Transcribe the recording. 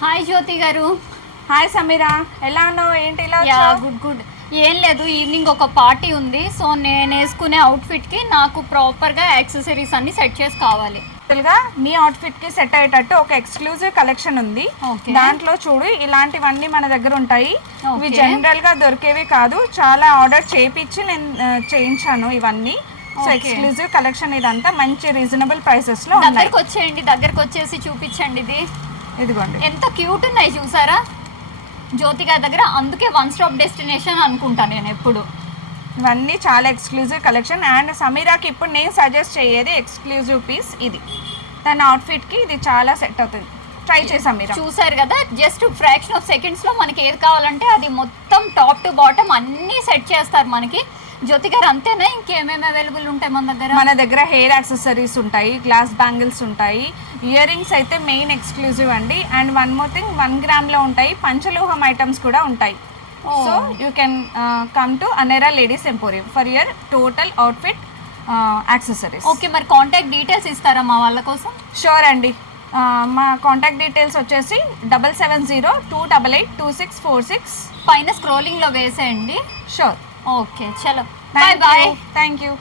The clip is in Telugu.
హాయ్ జ్యోతి గారు. హాయ్ సమీరా, ఎలా ఉన్నావు? ఏంటి ఇలా యా వచ్చావు? Good good. ఏం లేదు, ఈవినింగ్ ఒక పార్టీ ఉంది. సో నేను వేసుకునే అవుట్ఫిట్కి నాకు ప్రాపర్గా యాక్సెసరీస్ అన్ని సెట్ చేసి కావాలి. గా నీ అవుట్ఫిట్ కి సెట్ అయ్యేటట్టు ఒక ఎక్స్క్లూజివ్ కలెక్షన్ ఉంది. Okay. దాంట్లో చూడు, ఇలాంటివన్నీ మన దగ్గర ఉంటాయి. ఇవి Okay. జనరల్ గా దొరికేవి కాదు, చాలా ఆర్డర్ చేయించి నేను చేయించాను ఇవన్నీ. So Okay. ఎక్స్క్లూజివ్ కలెక్షన్ ఇదంతా మంచి రీజనబుల్ ప్రైసెస్ లో ఉన్నాయి. దగ్గరకు వచ్చేయండి, దగ్గరకు వచ్చేసి చూపించండి. ఇదిగోండి, ఎంత క్యూట్ ఉన్నాయి చూసారా జ్యోతి గారి దగ్గర. అందుకే వన్ స్టాప్ డెస్టినేషన్ అనుకుంటాను నేను ఎప్పుడు. ఇవన్నీ చాలా ఎక్స్క్లూజివ్ కలెక్షన్. అండ్ సమీరాకి ఇప్పుడు నేను సజెస్ట్ చేయేది ఎక్స్క్లూజివ్ పీస్ ఇది. తన అవుట్ఫిట్ కి ఇది చాలా సెట్ అవుతుంది. ట్రై చేయి సమీరా. చూసారు కదా, జస్ట్ ఫ్రాక్షన్ ఆఫ్ సెకండ్స్ లో మనకి ఏది కావాలంటే అది మొత్తం టాప్ టు బాటమ్ అన్నీ సెట్ చేస్తారు మనకి. జ్యోతి గారు అంతేనా, ఇంకేమేమి అవైలబుల్ ఉంటాయి మన దగ్గర? మన దగ్గర హెయిర్ యాక్సెసరీస్ ఉంటాయి, గ్లాస్ బ్యాంగిల్స్ ఉంటాయి, ఇయర్ రింగ్స్ అయితే మెయిన్ ఎక్స్క్లూజివ్ అండి. అండ్ వన్ మోర్ థింగ్, 1 గ్రామ్లో ఉంటాయి, పంచలోహం ఐటమ్స్ కూడా ఉంటాయి. So you can come to అనేరా ladies emporium for your total outfit accessories. Okay, మరి కాంటాక్ట్ డీటెయిల్స్ ఇస్తారా మా వాళ్ళ కోసం? షూర్ అండి. మా కాంటాక్ట్ డీటెయిల్స్ వచ్చేసి 7702882646. పైన స్క్రోలింగ్ లో వేసేయండి. షూర్. ఓకే, చలో బాయ్ బాయ్. Thank you.